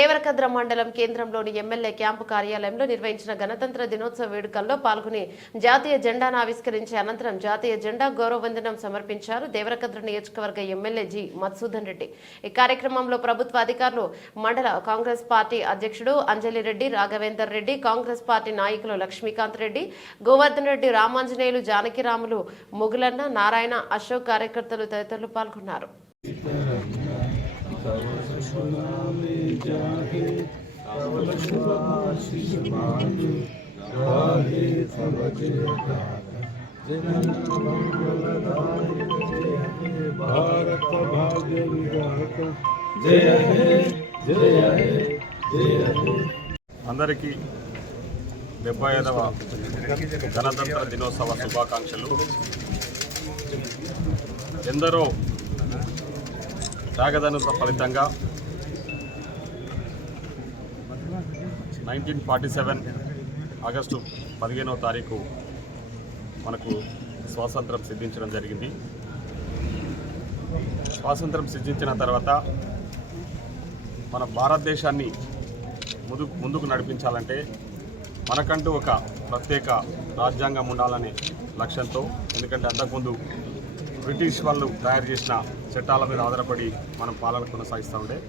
దేవరకద్ర మండలం కేంద్రంలోని MLA camp కార్యాలయంలో నిర్వహించిన గణతంత్ర దినోత్సవ వేడుకల్లో పాల్గొని జాతీయ జెండాను ఆవిష్కరించి అనంతరం జాతీయ జెండా గౌరవవందనం సమర్పించారు దేవరకద్ర నియోజకవర్గ ఎమ్మెల్యే జి మధుసూదన్ రెడ్డి. ఈ కార్యక్రమంలో ప్రభుత్వ అధికారులు మండల కాంగ్రెస్ పార్టీ అధ్యక్షుడు అంజలి రెడ్డి రాఘవేందర్ రెడ్డి కాంగ్రెస్ పార్టీ నాయకులు లక్ష్మీకాంత్ రెడ్డి గోవర్ధన్ రెడ్డి రామాంజనేయులు జానకిరాములు ముగులన్న నారాయణ అశోక్ కార్యకర్తలు తదితరులు పాల్గొన్నారు. भारत भाग्य विधात जय हे जय हे जय हे అందరికీ డెబ్బై ఐదవ గణతంత్ర దినోత్సవ శుభాకాంక్షలు ఎందరో త్యాగదనుల ఫలితంగా నైన్టీన్ ఫార్టీ సెవెన్ ఆగస్టు పదిహేనవ తారీఖు మనకు స్వాతంత్రం సిద్ధించడం జరిగింది. స్వాతంత్రం సిద్ధించిన తర్వాత మన భారతదేశాన్ని ముందుకు ముందుకు నడిపించాలంటే మనకంటూ ఒక ప్రత్యేక రాజ్యాంగం ఉండాలనే లక్ష్యంతో ఎందుకంటే అంతకుముందు బ్రిటిష్ వాళ్ళు తయారు చేసిన చట్టాల మీద ఆధారపడి మనం పాలన కొనసాగిస్తూ ఉండే.